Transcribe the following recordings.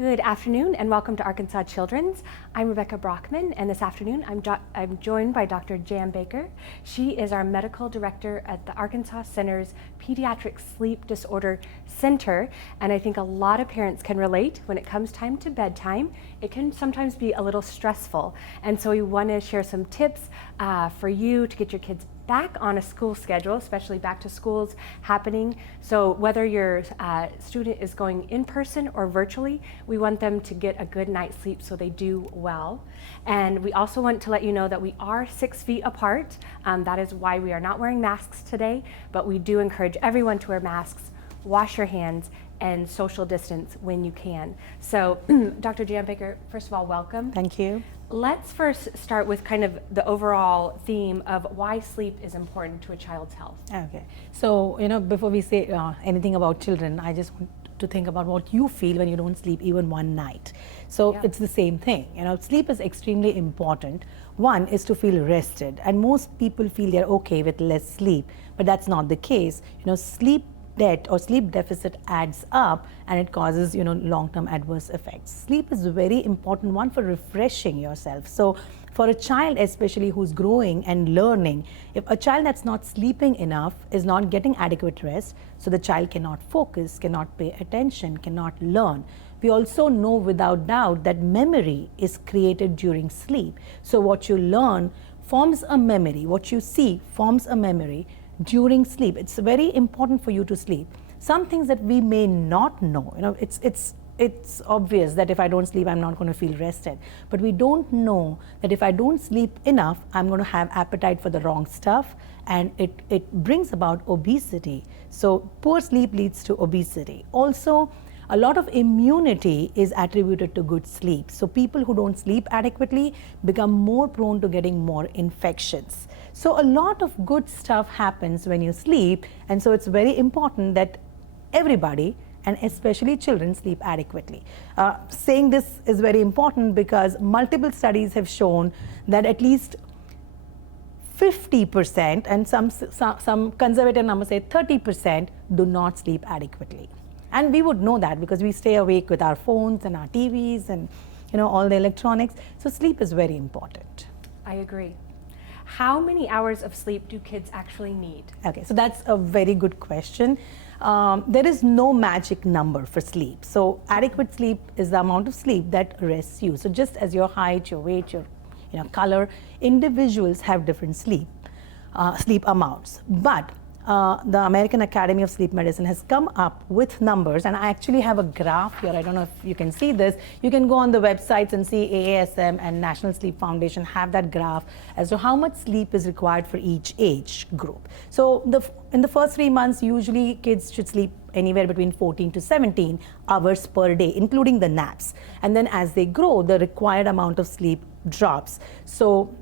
Good afternoon and welcome to Arkansas Children's. I'm Rebecca Brockman, and this afternoon I'm joined by Dr. Jambhekar. She is our medical director at the Arkansas Center's Pediatric Sleep Disorder Center, and I think a lot of parents can relate when it comes time to bedtime. It can sometimes be a little stressful, and so we want to share some tips for you to get your kids back on a school schedule, especially back to schools happening. So whether your student is going in person or virtually, we want them to get a good night's sleep so they do well. And we also want to let you know that we are 6 feet apart. That is why we are not wearing masks today, but we do encourage everyone to wear masks, wash your hands, and social distance when you can. So Dr. Jambhekar, first of all, welcome. Thank you. Let's first start with kind of the overall theme of why sleep is important to a child's health. Okay. So, before we say anything about children, I just want to think about what you feel when you don't sleep even one night. So It's the same thing. Sleep is extremely important. One is to feel rested, and most people feel they're okay with less sleep, but that's not the case. Sleep debt or sleep deficit adds up, and it causes long-term adverse effects. Sleep is a very important one for refreshing yourself. So for a child especially who's growing and learning, if a child that's not sleeping enough is not getting adequate rest, so the child cannot focus, cannot pay attention, cannot learn. We also know without doubt that memory is created during sleep. So what you learn forms a memory, what you see forms a memory during sleep. It's very important for you to sleep. Some things that we may not know, it's obvious that if I don't sleep, I'm not going to feel rested. But we don't know that if I don't sleep enough, I'm going to have appetite for the wrong stuff, and it brings about obesity. So poor sleep leads to obesity. Also, a lot of immunity is attributed to good sleep. So people who don't sleep adequately become more prone to getting more infections. So a lot of good stuff happens when you sleep, and so it's very important that everybody, and especially children, sleep adequately. Saying this is very important because multiple studies have shown that at least 50%, and some conservative numbers say 30%, do not sleep adequately. And we would know that because we stay awake with our phones and our TVs and all the electronics. So sleep is very important. I agree. How many hours of sleep do kids actually need? Okay, so that's a very good question. There is no magic number for sleep. So adequate sleep is the amount of sleep that rests you. So just as your height, your weight, your color, individuals have different sleep amounts. But the American Academy of Sleep Medicine has come up with numbers, and I actually have a graph here. I don't know if you can see this. You can go on the websites and see AASM and National Sleep Foundation have that graph as to how much sleep is required for each age group. So in the first 3 months, usually kids should sleep anywhere between 14 to 17 hours per day, including the naps. And then as they grow, the required amount of sleep drops. So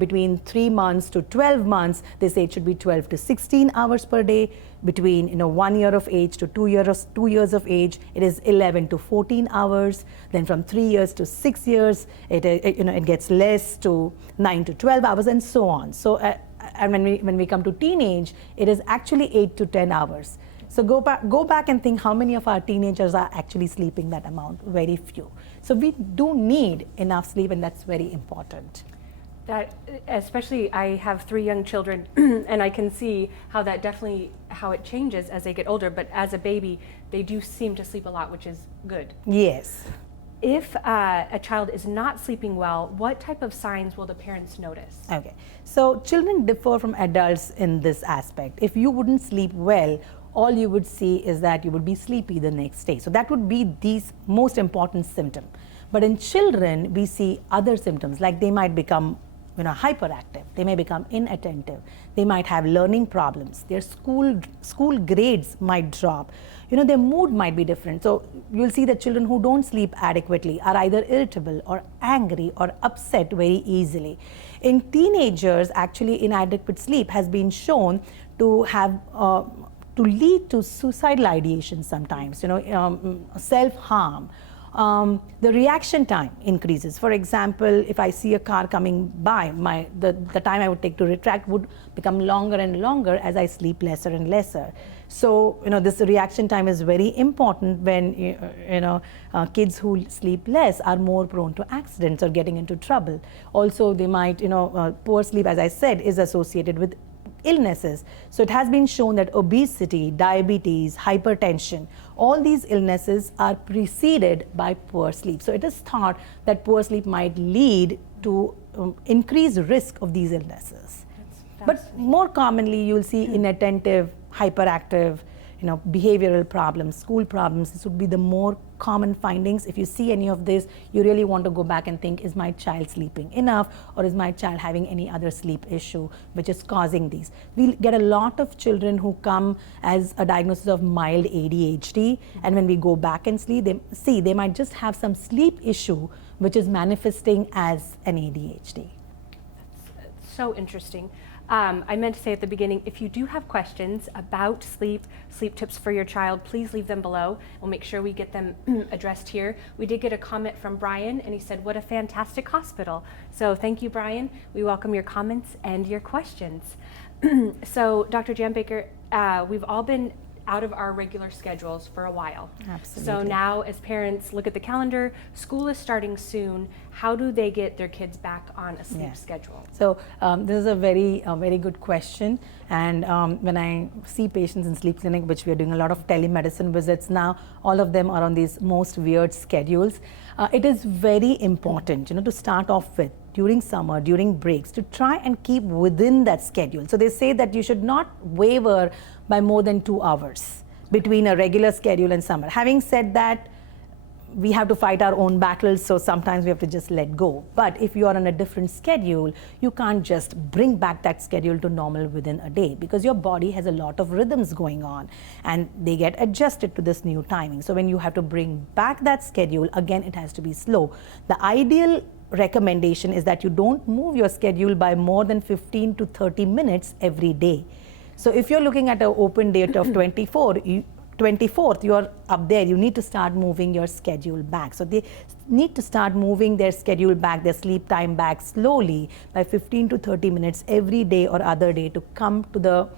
between 3 months to 12 months, they say it should be 12 to 16 hours per day. Between 1 year of age to 2 years of age, it is 11 to 14 hours. Then from 3 years to 6 years, it gets less to 9 to 12 hours, and so on. So and when we come to teenage, it is actually 8 to 10 hours. So go back and think how many of our teenagers are actually sleeping that amount. Very few. So we do need enough sleep, and that's very important. That, especially, I have 3 young children, and I can see how it changes as they get older. But as a baby, they do seem to sleep a lot, which is good. Yes. If a child is not sleeping well, what type of signs will the parents notice? Okay. So children differ from adults in this aspect. If you wouldn't sleep well, all you would see is that you would be sleepy the next day. So that would be the most important symptom. But in children, we see other symptoms, like they might become hyperactive, they may become inattentive, they might have learning problems, their school grades might drop, their mood might be different. So you'll see that children who don't sleep adequately are either irritable or angry or upset very easily. In teenagers, actually inadequate sleep has been shown to have to lead to suicidal ideation sometimes, self-harm, the reaction time increases. For example, if I see a car coming by, the time I would take to retract would become longer and longer as I sleep lesser and lesser. So, this reaction time is very important when, kids who sleep less are more prone to accidents or getting into trouble. Also, they might, poor sleep, as I said, is associated with illnesses. So it has been shown that obesity, diabetes, hypertension, all these illnesses are preceded by poor sleep. So it is thought that poor sleep might lead to increased risk of these illnesses. But more commonly, you'll see inattentive, hyperactive, behavioral problems, school problems. This would be the more common findings. If you see any of this, you really want to go back and think, is my child sleeping enough, or is my child having any other sleep issue which is causing these? We get a lot of children who come as a diagnosis of mild ADHD, and when we go back and they might just have some sleep issue which is manifesting as an ADHD. That's so interesting. I meant to say at the beginning, if you do have questions about sleep tips for your child, please leave them below. We'll make sure we get them addressed here. We did get a comment from Brian, and he said, what a fantastic hospital. So thank you, Brian. We welcome your comments and your questions. So Dr. Jambhekar, we've all been out of our regular schedules for a while. Absolutely. So now as parents look at the calendar, school is starting soon. How do they get their kids back on a sleep schedule? So this is a very good question. And when I see patients in sleep clinic, which we are doing a lot of telemedicine visits now, all of them are on these most weird schedules. It is very important, to start off with during summer, during breaks, to try and keep within that schedule. So they say that you should not waver by more than 2 hours between a regular schedule and summer. Having said that, we have to fight our own battles, so sometimes we have to just let go. But if you are on a different schedule, you can't just bring back that schedule to normal within a day, because your body has a lot of rhythms going on and they get adjusted to this new timing. So when you have to bring back that schedule, again, it has to be slow. The ideal recommendation is that you don't move your schedule by more than 15 to 30 minutes every day. So if you're looking at an open date of 24th, you're up there, you need to start moving your schedule back. So they need to start moving their schedule back, their sleep time back slowly by 15 to 30 minutes every day or other day to come to the,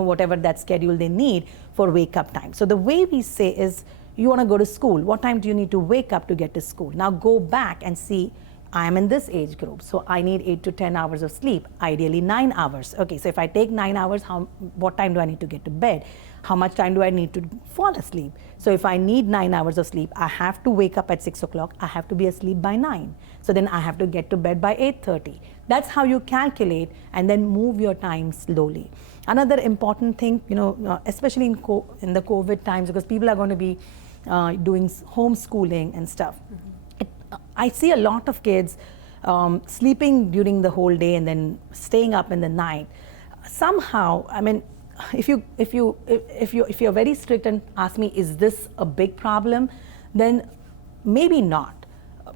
whatever that schedule they need for wake up time. So the way we say is, you want to go to school, what time do you need to wake up to get to school? Now go back and see, I am in this age group, so I need 8 to 10 hours of sleep, ideally 9 hours. Okay, so if I take 9 hours, what time do I need to get to bed? How much time do I need to fall asleep? So if I need 9 hours of sleep, I have to wake up at 6 o'clock, I have to be asleep by 9. So then I have to get to bed by 8:30. That's how you calculate and then move your time slowly. Another important thing, especially in the COVID times, because people are going to be doing homeschooling and stuff. I see a lot of kids sleeping during the whole day and then staying up in the night. Somehow, I mean, if you're very strict and ask me, is this a big problem? Then maybe not.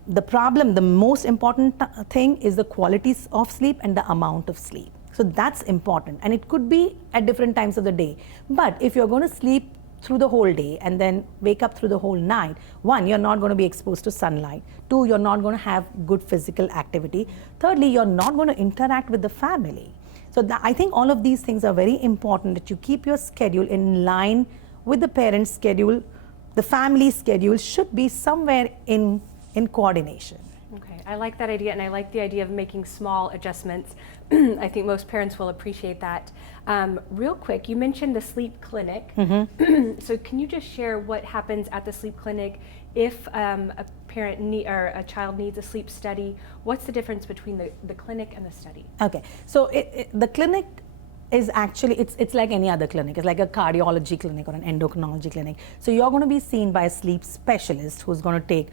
The most important thing is the quality of sleep and the amount of sleep. So that's important, and it could be at different times of the day. But if you're going to sleep through the whole day and then wake up through the whole night, 1, you're not going to be exposed to sunlight. 2, you're not going to have good physical activity. Thirdly, you're not going to interact with the family. So I think all of these things are very important, that you keep your schedule in line with the parent's schedule. The family schedule should be somewhere in coordination. Okay, I like that idea, and I like the idea of making small adjustments. I think most parents will appreciate that. Real quick, you mentioned the sleep clinic. So can you just share what happens at the sleep clinic if a parent or a child needs a sleep study? What's the difference between the clinic and the study? Okay, so the clinic is actually, it's like any other clinic. It's like a cardiology clinic or an endocrinology clinic. So you're going to be seen by a sleep specialist who's going to take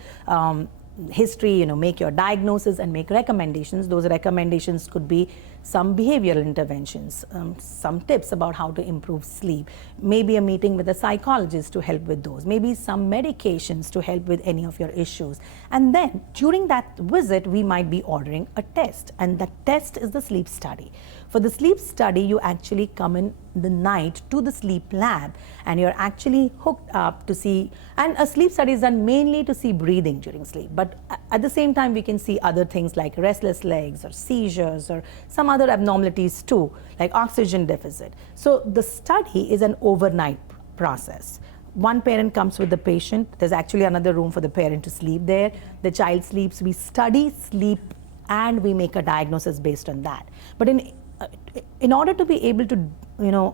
history, make your diagnosis and make recommendations. Those recommendations could be some behavioral interventions, some tips about how to improve sleep, maybe a meeting with a psychologist to help with those, maybe some medications to help with any of your issues. And then during that visit, we might be ordering a test, and the test is the sleep study. For the sleep study, you actually come in the night to the sleep lab and you're actually hooked up to see, and a sleep study is done mainly to see breathing during sleep, but at the same time we can see other things like restless legs or seizures or some other abnormalities too, like oxygen deficit. So the study is an overnight process. One parent comes with the patient, there's actually another room for the parent to sleep there, the child sleeps, we study sleep and we make a diagnosis based on that. But in order to be able to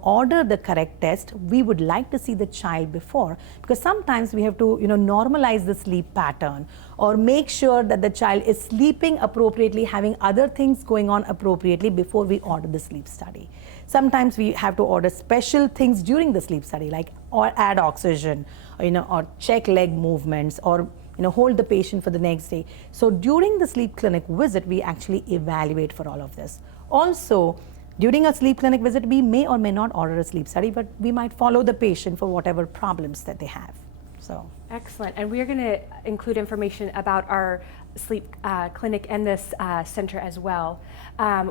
order the correct test, we would like to see the child before, because sometimes we have to normalize the sleep pattern or make sure that the child is sleeping appropriately, having other things going on appropriately before we order the sleep study. Sometimes we have to order special things during the sleep study, like or add oxygen, or check leg movements, or hold the patient for the next day. So during the sleep clinic visit, we actually evaluate for all of this. Also, during a sleep clinic visit, we may or may not order a sleep study, but we might follow the patient for whatever problems that they have. So excellent. And we are going to include information about our sleep clinic and this center as well.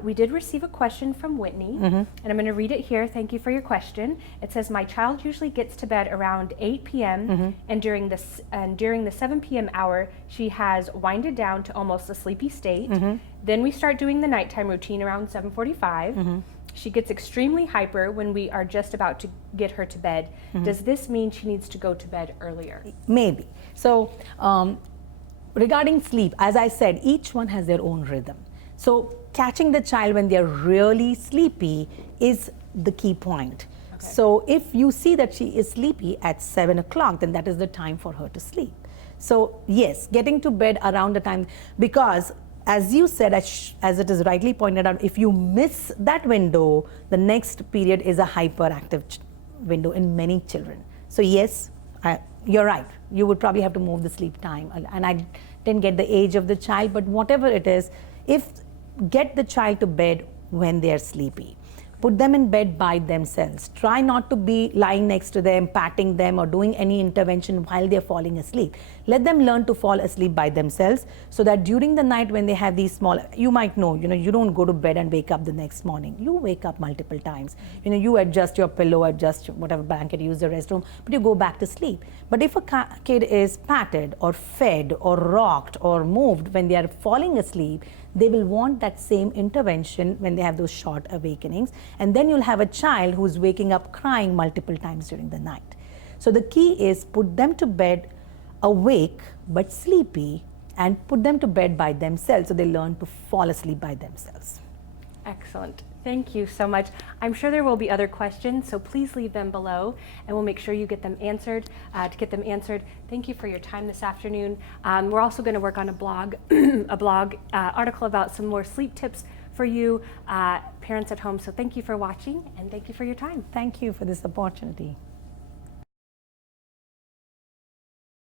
We did receive a question from Whitney, and I'm going to read it here. Thank you for your question. It says, my child usually gets to bed around 8 p.m. And during the 7 p.m. hour, she has winded down to almost a sleepy state. Then we start doing the nighttime routine around 7:45. She gets extremely hyper when we are just about to get her to bed. Does this mean she needs to go to bed earlier? Maybe. So regarding sleep, as I said, each one has their own rhythm. So catching the child when they're really sleepy is the key point. Okay. So if you see that she is sleepy at 7 o'clock, then that is the time for her to sleep. So yes, getting to bed around the time, because as you said, as it is rightly pointed out, if you miss that window, the next period is a hyperactive window in many children. So yes, you're right. You would probably have to move the sleep time. And I didn't get the age of the child, but whatever it is, get the child to bed when they're sleepy. Put them in bed by themselves. Try not to be lying next to them, patting them, or doing any intervention while they're falling asleep. Let them learn to fall asleep by themselves, so that during the night when they have these small, you might know, you don't go to bed and wake up the next morning. You wake up multiple times. You adjust your pillow, adjust whatever blanket, use the restroom, but you go back to sleep. But if a kid is patted or fed or rocked or moved when they are falling asleep, they will want that same intervention when they have those short awakenings. And then you'll have a child who's waking up crying multiple times during the night. So the key is put them to bed awake but sleepy, and put them to bed by themselves so they learn to fall asleep by themselves. Excellent. Thank you so much. I'm sure there will be other questions, so please leave them below and we'll make sure you get them answered. To get them answered, thank you for your time this afternoon. We're also going to work on a blog, article about some more sleep tips for you parents at home. So thank you for watching and thank you for your time. Thank you for this opportunity.